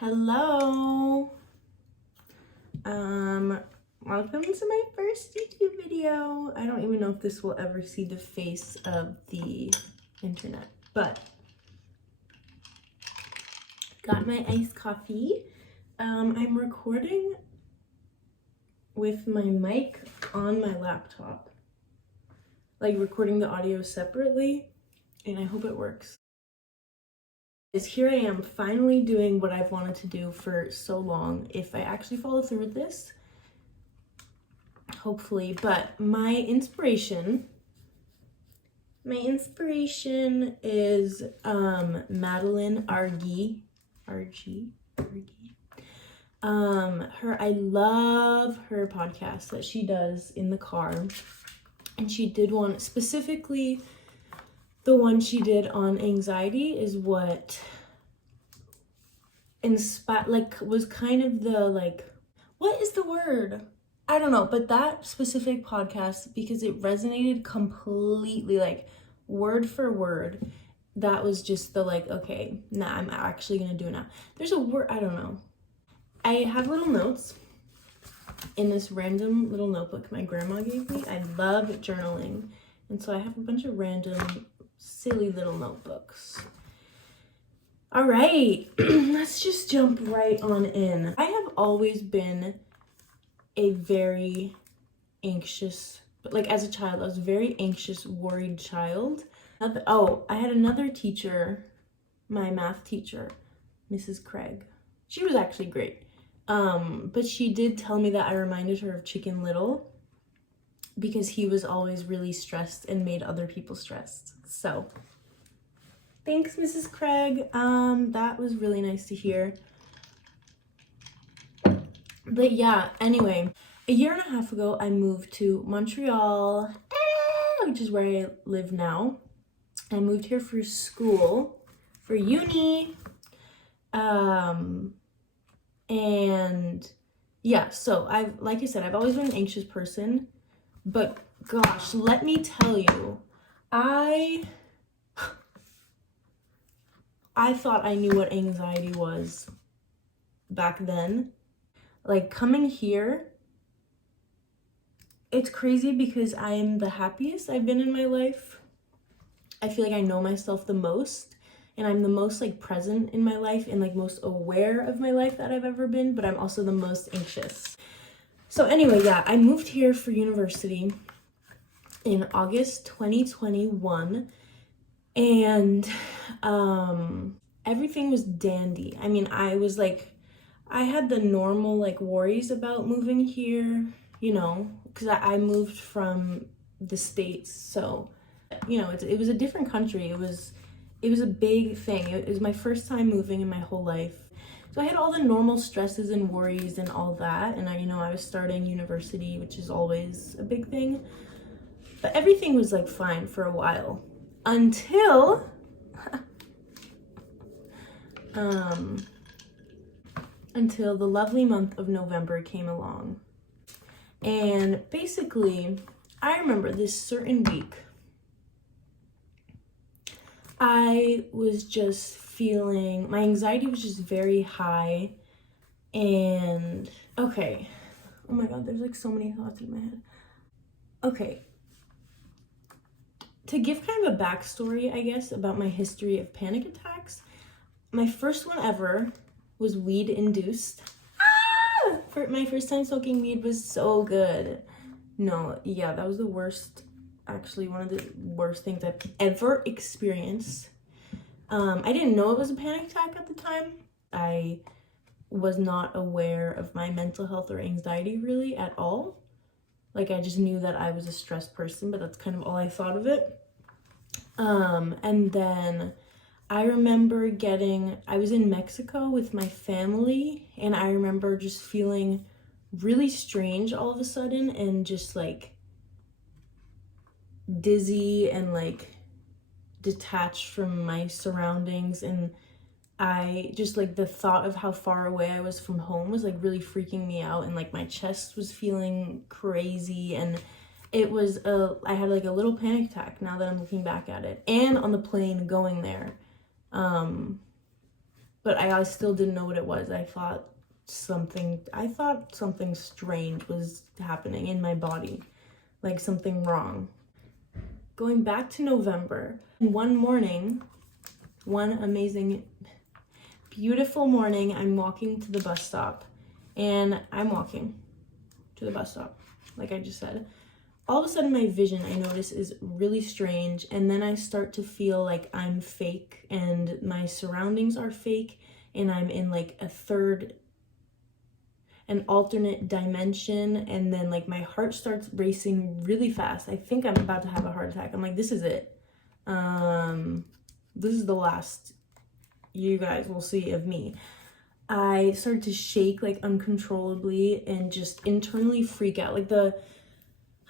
Hello. Welcome to my first YouTube video. I don't even know if this will ever see the face of the internet, but got my iced coffee. I'm recording with my mic on my laptop, like recording the audio separately, and I hope it works. Here I am finally doing what I've wanted to do for so long. If I actually follow through with this, hopefully. But my inspiration is Madeline Argy. I love her podcast that she does in the car, and she did one specifically. The one she did on anxiety is what was kind of the what is the word? I don't know, but that specific podcast, because it resonated completely, like word for word, that was just the okay, nah, I'm actually gonna do it now. There's a word, I don't know. I have little notes in this random little notebook my grandma gave me. I love journaling, and so I have a bunch of random silly little notebooks. All right, let's just jump right on in. I have always been a very anxious, as a child, I was a very anxious, worried child. I had another teacher, my math teacher, Mrs. Craig. She was actually great. But she did tell me that I reminded her of Chicken Little because he was always really stressed and made other people stressed. So thanks, Mrs. Craig. That was really nice to hear. But yeah, anyway, a year and a half ago, I moved to Montreal, which is where I live now. I moved here for school, for uni. And yeah, so like I said, I've always been an anxious person, but gosh, let me tell you, I thought I knew what anxiety was back then. Like, coming here, it's crazy because I'm the happiest I've been in my life. I feel like I know myself the most, and I'm the most present in my life and most aware of my life that I've ever been, but I'm also the most anxious. So anyway, yeah, I moved here for university in August 2021, and everything was dandy. I mean, I had the normal worries about moving here, because I moved from the States, so it was a different country. It was a big thing. It was my first time moving in my whole life, so I had all the normal stresses and worries and all that, and I was starting university, which is always a big thing, but everything was fine for a while until until the lovely month of November came along. And basically, I remember this certain week, I was just feeling, my anxiety was just very high, and okay, oh my god, there's so many thoughts in my head. Okay, to give kind of a backstory, I guess, about my history of panic attacks, my first one ever was weed induced. For my first time smoking weed was so good. No, yeah, that was the worst, actually one of the worst things I've ever experienced. I didn't know it was a panic attack at the time. I was not aware of my mental health or anxiety really at all. I just knew that I was a stressed person, but that's kind of all I thought of it. And then I remember I was in Mexico with my family, and I remember just feeling really strange all of a sudden, and just dizzy and detached from my surroundings, and I just the thought of how far away I was from home was really freaking me out, and my chest was feeling crazy, and it was I had a little panic attack now that I'm looking back at it, and on the plane going there. but I still didn't know what it was. I thought something strange was happening in my body, like something wrong. Going back to November, one morning, one amazing, beautiful morning, I'm walking to the bus stop, and I'm walking to the bus stop, like I just said. All of a sudden, my vision, I notice, is really strange, and then I start to feel like I'm fake, and my surroundings are fake, and I'm in like an alternate dimension, and then like my heart starts racing really fast. I think I'm about to have a heart attack. I'm like, this is it. This is the last you guys will see of me. I started to shake like uncontrollably and just internally freak out. Like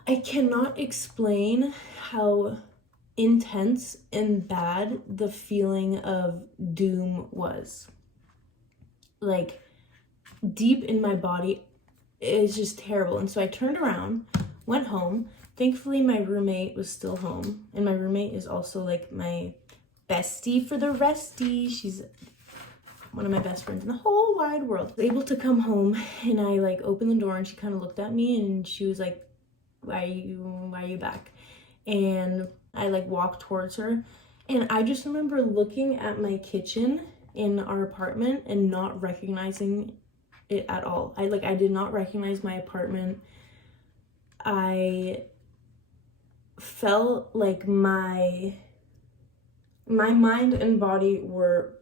I cannot explain how intense and bad the feeling of doom was. Like deep in my body, it's just terrible. And so I turned around, went home. Thankfully, my roommate was still home. And my roommate is also like my bestie for the restie. She's one of my best friends in the whole wide world. I was able to come home, and I like opened the door, and she kind of looked at me, and she was like, why are you back? And I like walked towards her, and I just remember looking at my kitchen in our apartment and not recognizing it at all. I did not recognize my apartment. I felt like my mind and body were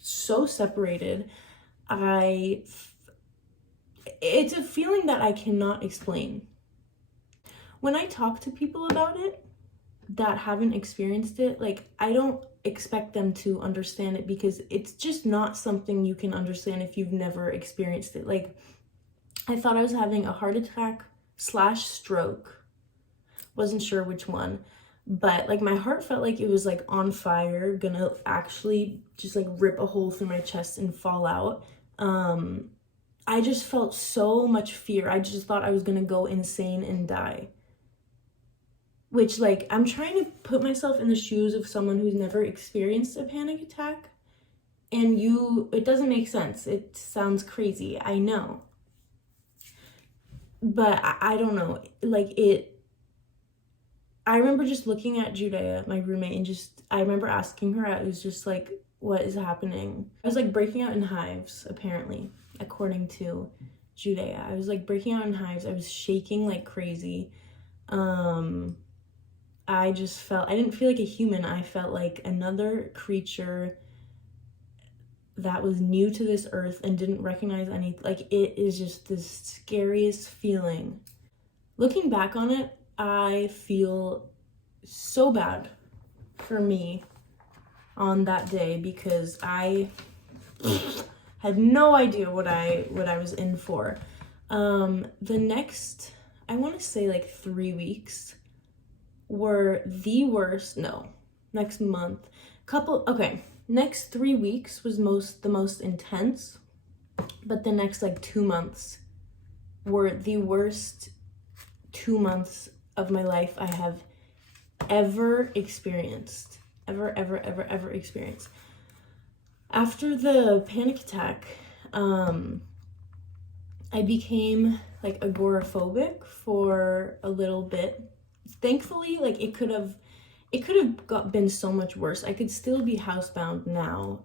so separated. It's a feeling that I cannot explain. When I talk to people about it that haven't experienced it, like I don't expect them to understand it, because it's just not something you can understand if you've never experienced it. Like I thought I was having a heart attack / stroke. Wasn't sure which one, but like my heart felt like it was like on fire, gonna actually just like rip a hole through my chest and fall out. I just felt so much fear. I just thought I was gonna go insane and die. Which, like, I'm trying to put myself in the shoes of someone who's never experienced a panic attack, and it doesn't make sense. It sounds crazy, I know. But I don't know, like I remember just looking at Judea, my roommate, and I remember asking her, I was just like, what is happening? I was like breaking out in hives, apparently, according to Judea. I was like breaking out in hives. I was shaking like crazy. I didn't feel like a human. I felt like another creature that was new to this earth and didn't recognize anything. Like, it is just the scariest feeling. Looking back on it, I feel so bad for me on that day, because I had no idea what I was in for. The next, I want to say like 3 weeks were the worst. No, next month. Next 3 weeks was the most intense, but the next like 2 months were the worst 2 months of my life I have ever experienced. Ever experienced. After the panic attack, I became like agoraphobic for a little bit. Thankfully, like it could have been so much worse. I could still be housebound now,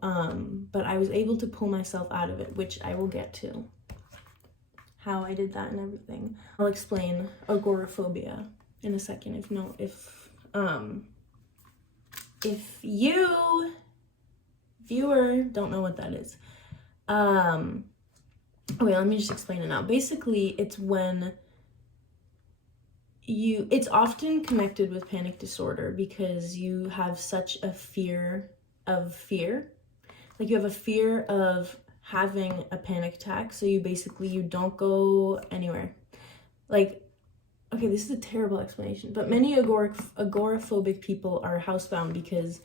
but I was able to pull myself out of it, which I will get to. How I did that and everything. I'll explain agoraphobia in a second. If you, viewer, don't know what that is. Okay, let me just explain it now. Basically, it's when it's often connected with panic disorder, because you have such a fear of fear. Like, you have a fear of having a panic attack, so you don't go anywhere. Like, okay, this is a terrible explanation, but many agoraphobic people are housebound because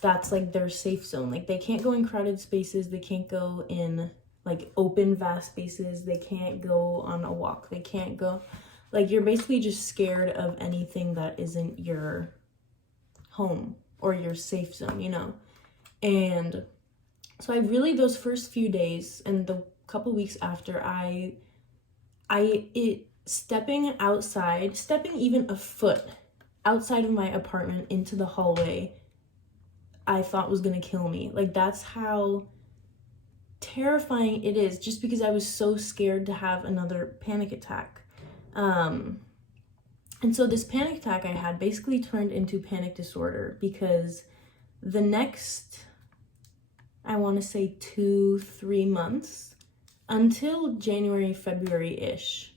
that's like their safe zone. Like, they can't go in crowded spaces, they can't go in like open vast spaces, they can't go on a walk, they can't go, like, you're basically just scared of anything that isn't your home or your safe zone, you know? And So I really, those first few days and the couple weeks after, stepping even a foot outside of my apartment into the hallway, I thought was gonna kill me. Like, that's how terrifying it is, just because I was so scared to have another panic attack. And so this panic attack I had basically turned into panic disorder, because the next, I want to say 2-3 months, until January, February-ish,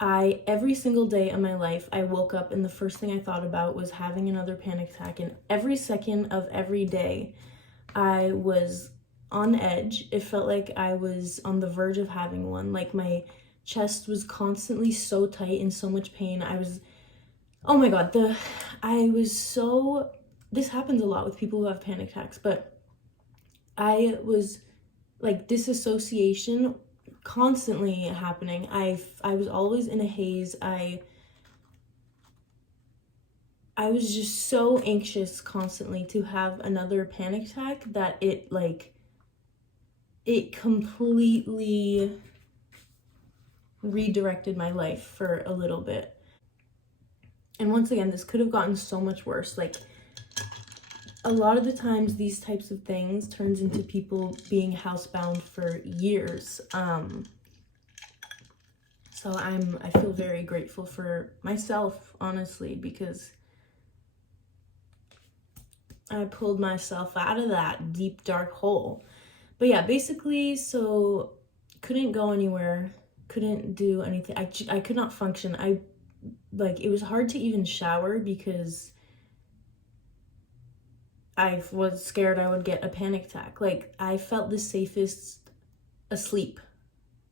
every single day of my life, I woke up and the first thing I thought about was having another panic attack. And every second of every day, I was on edge. It felt like I was on the verge of having one. Like, my chest was constantly so tight, in so much pain. Oh my God, this happens a lot with people who have panic attacks, but I was like, disassociation constantly happening. I was always in a haze. I was just so anxious constantly to have another panic attack that it completely redirected my life for a little bit. And once again, this could have gotten so much worse. Like, a lot of the times these types of things turns into people being housebound for years. So I feel very grateful for myself, honestly, because I pulled myself out of that deep, dark hole. But yeah, basically, so couldn't go anywhere, couldn't do anything. I could not function. It was hard to even shower because I was scared I would get a panic attack. Like, I felt the safest asleep,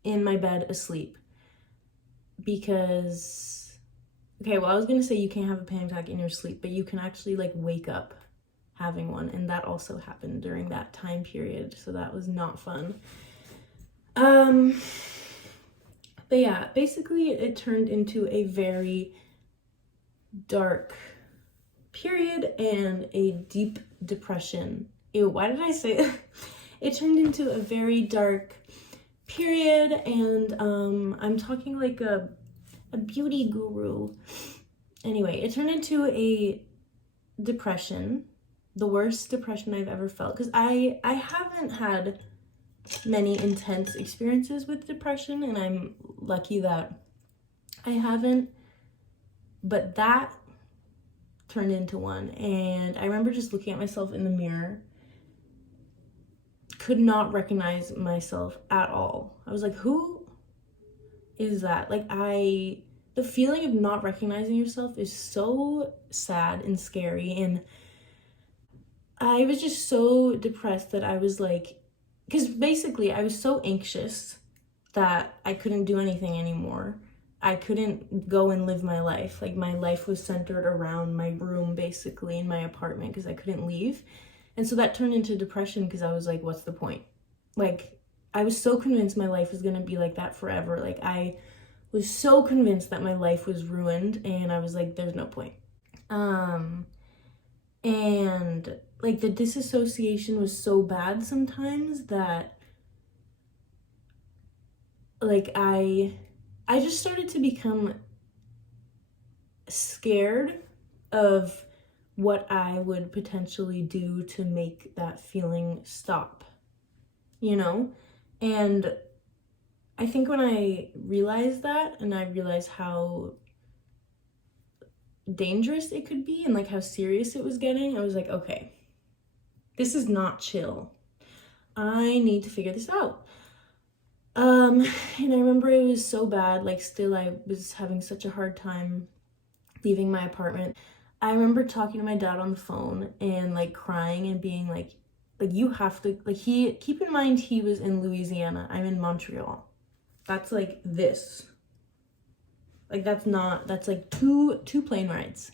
in my bed, asleep. Because, okay, well, I was gonna say you can't have a panic attack in your sleep, but you can actually, like, wake up having one, and that also happened during that time period, so that was not fun. But yeah, basically it turned into a very dark period and a deep depression. Ew, why did I say that? It turned into a very dark period, and I'm talking like a beauty guru. Anyway, it turned into a depression, the worst depression I've ever felt, because I haven't had many intense experiences with depression, and I'm lucky that I haven't, but that turned into one. And I remember just looking at myself in the mirror, could not recognize myself at all. I was like, who is that? Like, the feeling of not recognizing yourself is so sad and scary, and I was just so depressed that I was like, because basically I was so anxious that I couldn't do anything anymore. I couldn't go and live my life. Like, my life was centered around my room, basically, in my apartment, because I couldn't leave. And so that turned into depression, because I was like, what's the point? Like, I was so convinced my life was going to be like that forever. Like, I was so convinced that my life was ruined, and I was like, there's no point. And like, the disassociation was so bad sometimes that like I just started to become scared of what I would potentially do to make that feeling stop, you know? And I think when I realized that, and I realized how dangerous it could be and like how serious it was getting, I was like, okay, this is not chill. I need to figure this out. And I remember it was so bad, like, still I was having such a hard time leaving my apartment. I remember talking to my dad on the phone and like crying and being like you have to, like, keep in mind he was in Louisiana, I'm in Montreal. That's like this. Like, that's like two plane rides.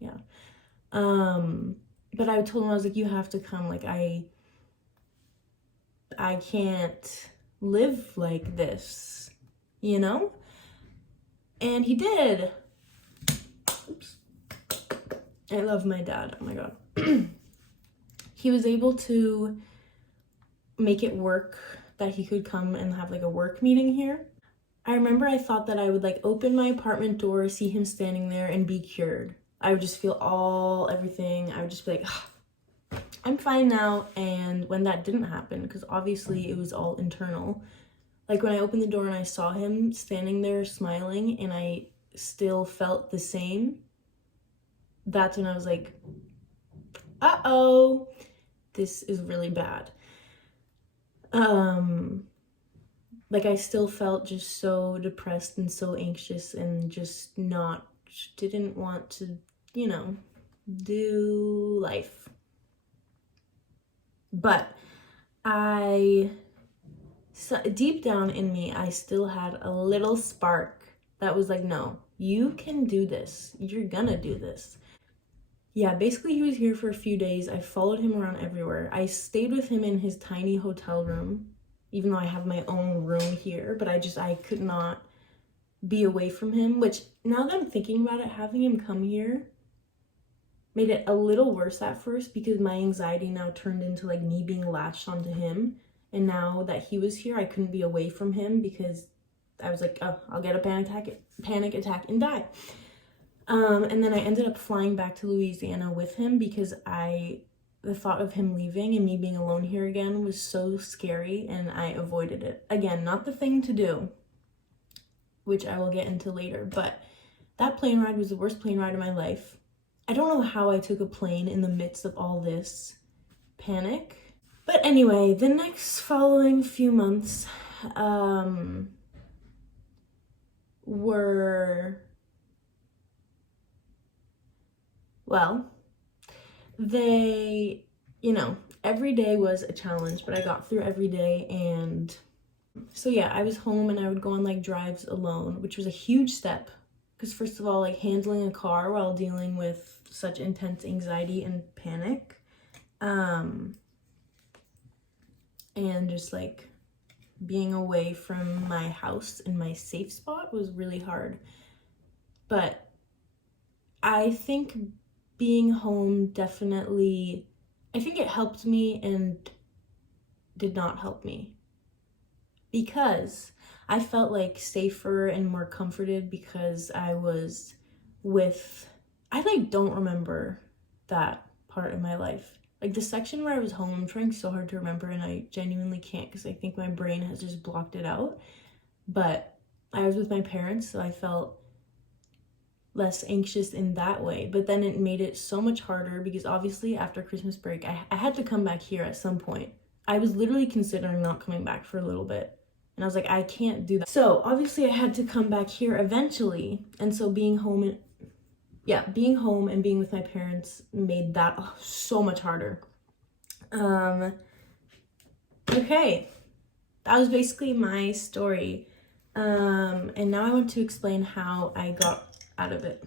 Yeah. But I told him, I was like, you have to come. Like, I can't live like this, you know? And he did. Oops. I love my dad. Oh my God. he was able to make it work that he could come and have like a work meeting here. I remember I thought that I would like open my apartment door, see him standing there, and be cured. I would just feel everything. I would just be like, I'm fine now. And when that didn't happen, because obviously it was all internal, like when I opened the door and I saw him standing there smiling and I still felt the same, that's when I was like, uh-oh, this is really bad. Like I still felt just so depressed and so anxious and just didn't want to, do life. But deep down in me, I still had a little spark that was like, no, you can do this. You're gonna do this. Yeah, basically he was here for a few days. I followed him around everywhere. I stayed with him in his tiny hotel room, even though I have my own room here, but I could not be away from him, which now that I'm thinking about it, having him come here made it a little worse at first because my anxiety now turned into like me being latched onto him. And now that he was here, I couldn't be away from him because I was like, oh, I'll get a panic attack and die. And then I ended up flying back to Louisiana with him because the thought of him leaving and me being alone here again was so scary, and I avoided it. Again, not the thing to do, which I will get into later, but that plane ride was the worst plane ride of my life. I don't know how I took a plane in the midst of all this panic. But anyway, the next following few months were, well, they, every day was a challenge, but I got through every day. And so yeah, I was home and I would go on like drives alone, which was a huge step because first of all, like handling a car while dealing with such intense anxiety and panic, and just like being away from my house and my safe spot was really hard. But I think being home definitely, I think it helped me and did not help me because I felt like safer and more comforted because I was I like don't remember that part of my life. Like the section where I was home, I'm trying so hard to remember and I genuinely can't because I think my brain has just blocked it out. But I was with my parents, so I felt less anxious in that way. But then it made it so much harder because obviously after Christmas break, I had to come back here at some point. I was literally considering not coming back for a little bit. And I was like, I can't do that. So obviously I had to come back here eventually. And so being home and being with my parents made that so much harder. Okay, that was basically my story. And now I want to explain how I got out of it.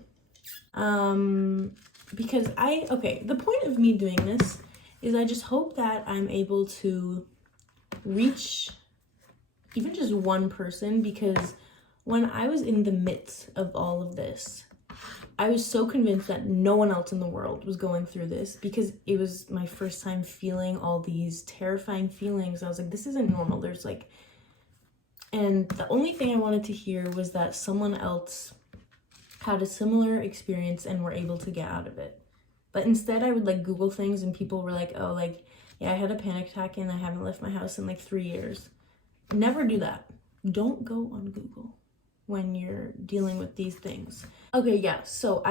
Because the point of me doing this is I just hope that I'm able to reach even just one person, because when I was in the midst of all of this, I was so convinced that no one else in the world was going through this because it was my first time feeling all these terrifying feelings. I was like, this isn't normal. And the only thing I wanted to hear was that someone else had a similar experience and were able to get out of it. But instead I would like Google things and people were like, oh, like, yeah, I had a panic attack and I haven't left my house in like 3 years. Never do that. Don't go on Google when you're dealing with these things. Okay, yeah, so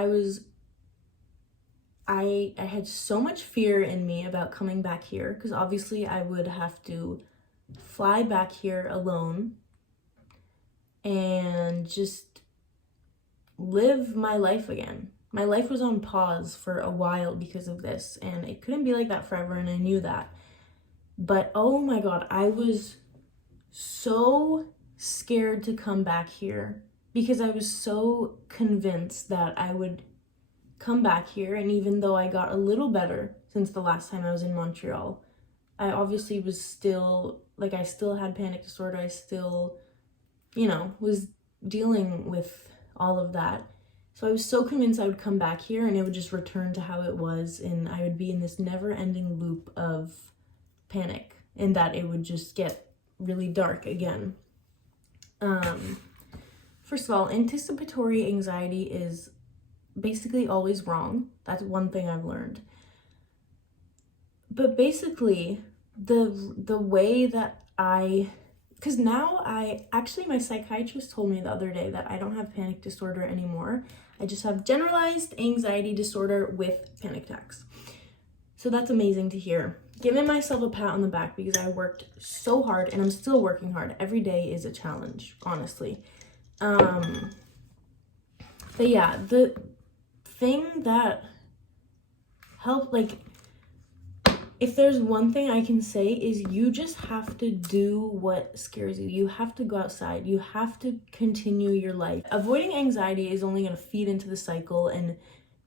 I had so much fear in me about coming back here because obviously I would have to fly back here alone and just live my life again. My life was on pause for a while because of this, and it couldn't be like that forever, and I knew that. But oh my God, I was so scared to come back here because I was so convinced that I would come back here. And even though I got a little better since the last time I was in Montreal, I obviously was still, like, I still had panic disorder. I still, was dealing with all of that. So I was so convinced I would come back here and it would just return to how it was, and I would be in this never-ending loop of panic, and that it would just get really dark again. First of all, anticipatory anxiety is basically always wrong. That's one thing I've learned. But basically, the way that because now my psychiatrist told me the other day that I don't have panic disorder anymore. I just have generalized anxiety disorder with panic attacks. So that's amazing to hear. Giving myself a pat on the back because I worked so hard, and I'm still working hard. Every day is a challenge, honestly. But yeah, the thing that helped, like, if there's one thing I can say is you just have to do what scares you. You have to go outside. You have to continue your life. Avoiding anxiety is only going to feed into the cycle and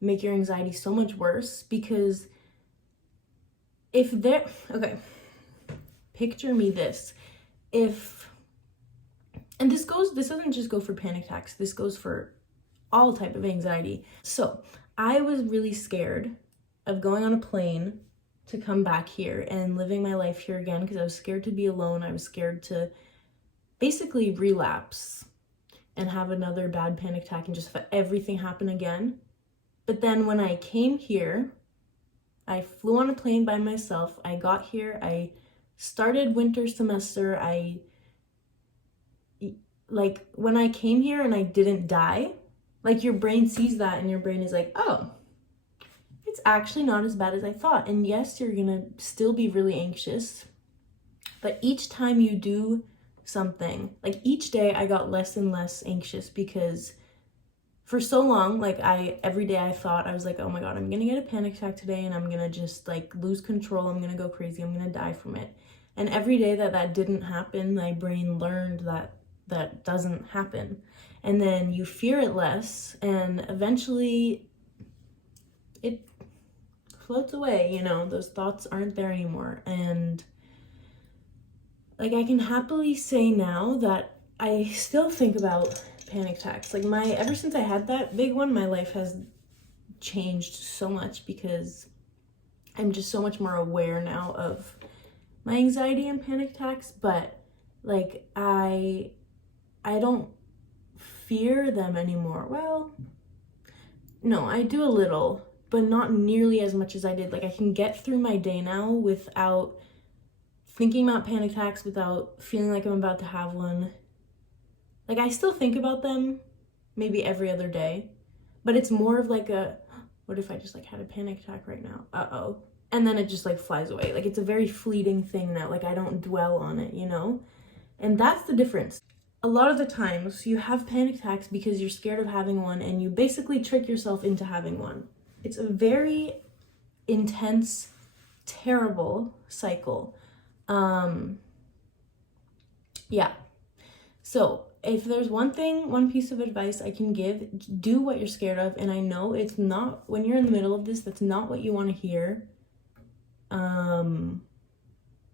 make your anxiety so much worse, because picture me this. And this doesn't just go for panic attacks. This goes for all type of anxiety. So I was really scared of going on a plane to come back here and living my life here again, because I was scared to be alone. I was scared to basically relapse and have another bad panic attack and just have everything happen again. But then when I came here, I flew on a plane by myself. I got here, I started winter semester. When I came here and I didn't die, like, your brain sees that and your brain is like, oh, it's actually not as bad as I thought. And yes, you're gonna still be really anxious, but each time you do something, like each day I got less and less anxious, because for so long, every day I thought, I was like, oh my God, I'm gonna get a panic attack today and I'm gonna just lose control. I'm gonna go crazy. I'm gonna die from it. And every day that didn't happen, my brain learned that doesn't happen. And then you fear it less, and eventually it floats away, those thoughts aren't there anymore. And I can happily say now that I still think about panic attacks. Ever since I had that big one, my life has changed so much, because I'm just so much more aware now of my anxiety and panic attacks. But I don't fear them anymore. Well, no, I do a little, but not nearly as much as I did. I can get through my day now without thinking about panic attacks, without feeling like I'm about to have one. I still think about them maybe every other day, but it's more of what if I just had a panic attack right now? Uh-oh. And then it just flies away. It's a very fleeting thing now. I don't dwell on it, And that's the difference. A lot of the times you have panic attacks because you're scared of having one, and you basically trick yourself into having one. It's a very intense, terrible cycle. Yeah. So if there's one piece of advice I can give, do what you're scared of. And I know it's not, when you're in the middle of this, that's not what you want to hear. No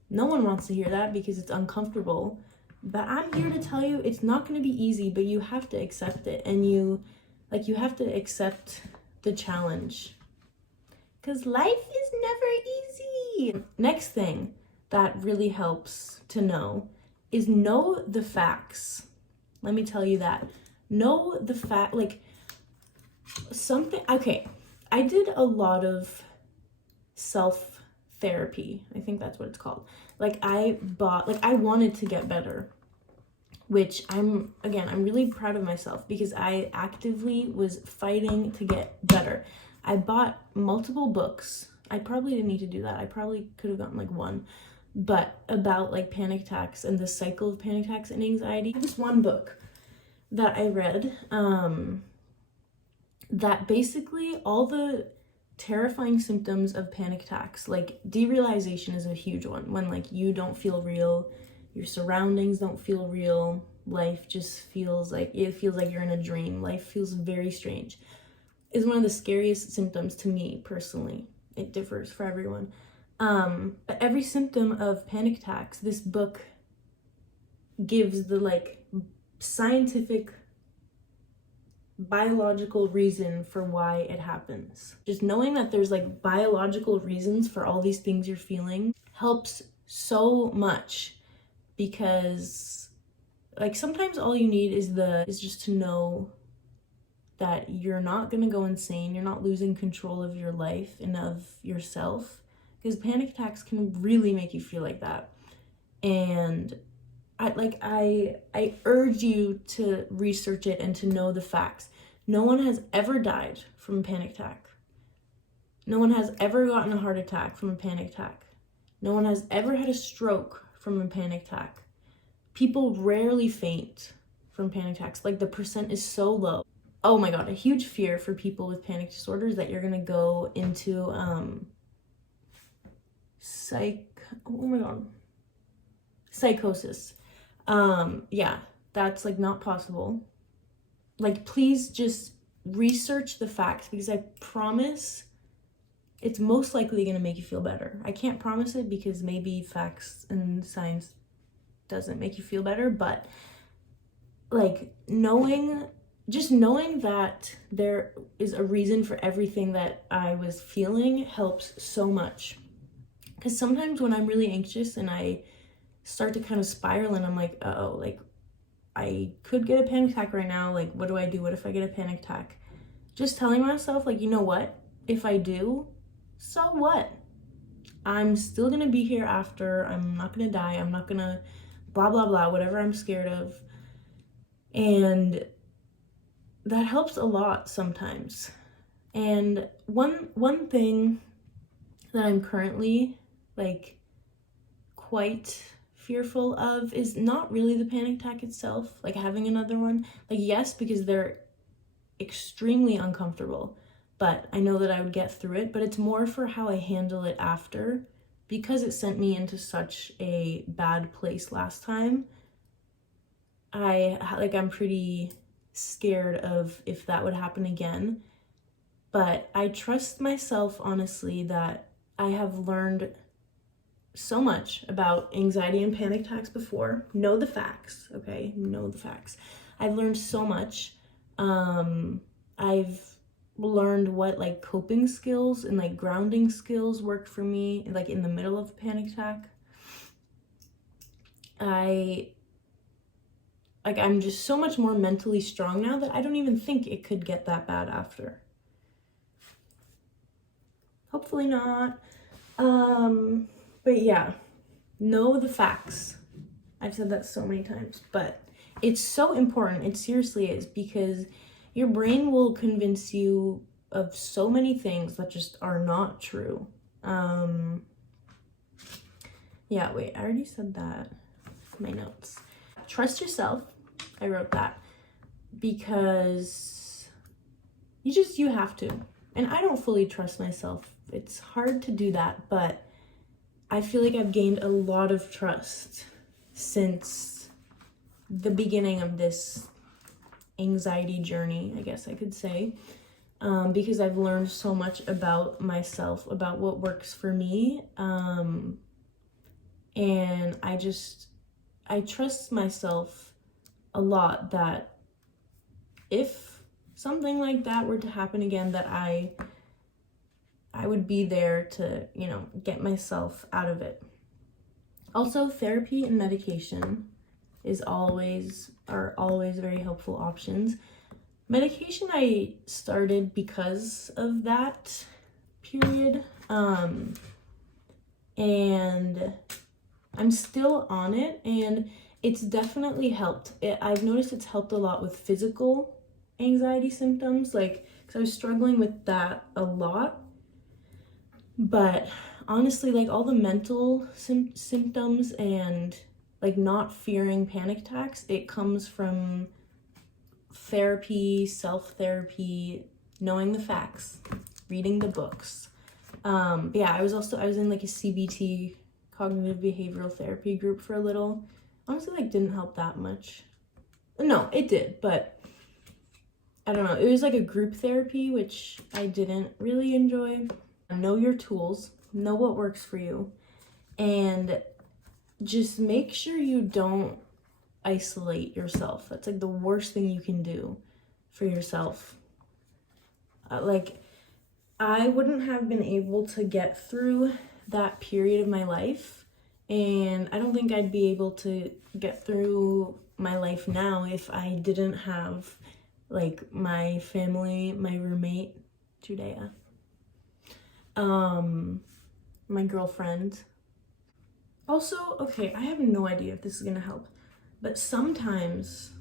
one wants to hear that because it's uncomfortable. But I'm here to tell you it's not going to be easy, but you have to accept it. And you have to accept the challenge, because life is never easy. Next thing that really helps to know is know the facts. Let me tell you that. Know the fact, okay, I did a lot of self-therapy. I think that's what it's called. I wanted to get better, which I'm really proud of myself, because I actively was fighting to get better. I bought multiple books. I probably didn't need to do that. I probably could have gotten one, but about panic attacks and the cycle of panic attacks and anxiety. This one book that I read, that basically all the terrifying symptoms of panic attacks, derealization is a huge one, when you don't feel real, your surroundings don't feel real, life just feels like you're in a dream, life feels very strange, is one of the scariest symptoms to me personally. It differs for everyone. But every symptom of panic attacks, this book gives the scientific biological reason for why it happens. Just knowing that there's like biological reasons for all these things you're feeling helps so much, because like sometimes all you need is just to know that you're not gonna go insane, you're not losing control of your life and of yourself, because panic attacks can really make you feel like that. And I urge you to research it and to know the facts. No one has ever died from a panic attack. No one has ever gotten a heart attack from a panic attack. No one has ever had a stroke from a panic attack. People rarely faint from panic attacks. Like, the percent is so low. Oh my god, a huge fear for people with panic disorders that you're gonna go into psychosis. Yeah, that's like not possible. Like, please just research the facts, because I promise it's most likely going to make you feel better. I can't promise it because maybe facts and science doesn't make you feel better, but like knowing that there is a reason for everything that I was feeling helps so much. Because sometimes when I'm really anxious and I start to kind of spiral and I'm like, uh-oh, like I could get a panic attack right now. Like, what do I do? What if I get a panic attack? Just telling myself, like, you know what? If I do, so what? I'm still gonna be here after. I'm not gonna die. I'm not gonna blah, blah, blah, whatever I'm scared of. And that helps a lot sometimes. And one thing that I'm currently like quite fearful of is not really the panic attack itself, like having another one. Like, yes, because they're extremely uncomfortable, but I know that I would get through it. But it's more for how I handle it after, because it sent me into such a bad place last time. I'm pretty scared of if that would happen again. But I trust myself, honestly, that I have learned so much about anxiety and panic attacks before. Know the facts, okay? Know the facts. I've learned so much. I've learned what like coping skills and like grounding skills work for me, like in the middle of a panic attack. I'm just so much more mentally strong now that I don't even think it could get that bad after. Hopefully not. But yeah, know the facts. I've said that so many times, but it's so important. It seriously is, because your brain will convince you of so many things that just are not true. Yeah, wait, I already said that. My notes. Trust yourself. I wrote that because you have to. And I don't fully trust myself. It's hard to do that, but I feel like I've gained a lot of trust since the beginning of this anxiety journey, I guess I could say, because I've learned so much about myself, about what works for me, and I trust myself a lot that if something like that were to happen again, that I would be there to, get myself out of it. Also, therapy and medication are always very helpful options. Medication I started because of that period, and I'm still on it, and it's definitely helped. I've noticed it's helped a lot with physical anxiety symptoms, like, because I was struggling with that a lot. But honestly, like all the mental symptoms and like not fearing panic attacks, it comes from therapy, self-therapy, knowing the facts, reading the books. Yeah, I was in like a CBT, cognitive behavioral therapy group for a little. Honestly, like didn't help that much. No, it did, but I don't know. It was like a group therapy, which I didn't really enjoy. Know your tools, know what works for you, and just make sure you don't isolate yourself. That's like the worst thing you can do for yourself. Like, I wouldn't have been able to get through that period of my life, and I don't think I'd be able to get through my life now if I didn't have, like, my family, my roommate, Judea, my girlfriend. Also, okay, I have no idea if this is gonna help, but sometimes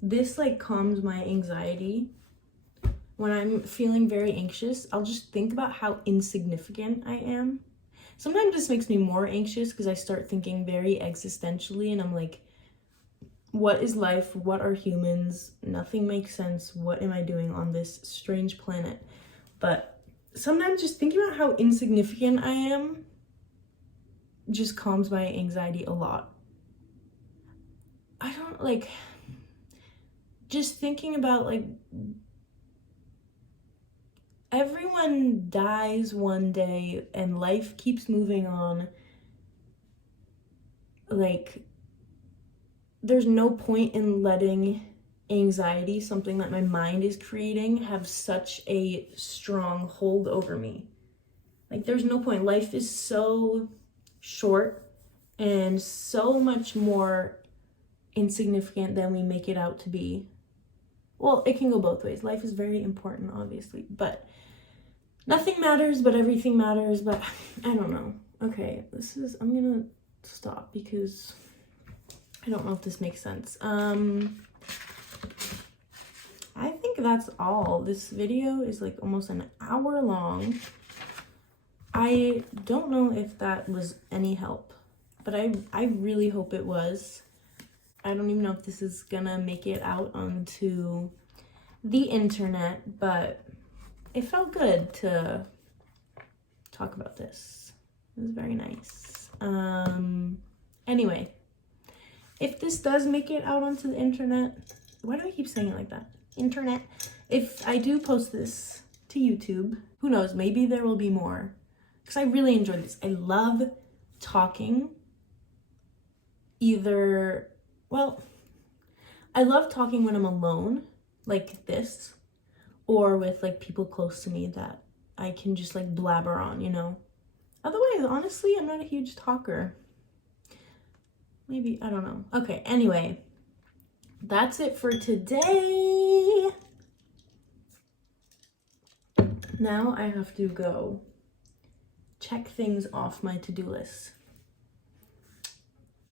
this, like, calms my anxiety. When I'm feeling very anxious, I'll just think about how insignificant I am. Sometimes this makes me more anxious because I start thinking very existentially, and I'm like, what is life? What are humans? Nothing makes sense. What am I doing on this strange planet? But sometimes just thinking about how insignificant I am just calms my anxiety a lot. I don't, like, just thinking about, like, everyone dies one day and life keeps moving on. Like, there's no point in letting anxiety, something that my mind is creating, have such a strong hold over me. Like, there's no point. Life is so short and so much more insignificant than we make it out to be. Well, it can go both ways. Life is very important, obviously, but nothing matters, but everything matters. But I don't know. Okay, I'm gonna stop because I don't know if this makes sense. I think that's all. This video is like almost an hour long. I don't know if that was any help, but I really hope it was. I don't even know if this is gonna make it out onto the internet, but it felt good to talk about this. It was very nice. Anyway, if this does make it out onto the internet, why do I keep saying it like that? Internet. If I do post this to YouTube, who knows, maybe there will be more. Because I really enjoyed this. I love talking. I love talking when I'm alone, like this, or with, like, people close to me that I can just, like, blabber on, you know? Otherwise, honestly, I'm not a huge talker. Maybe, I don't know. Okay, anyway, that's it for today. Now I have to go check things off my to-do list.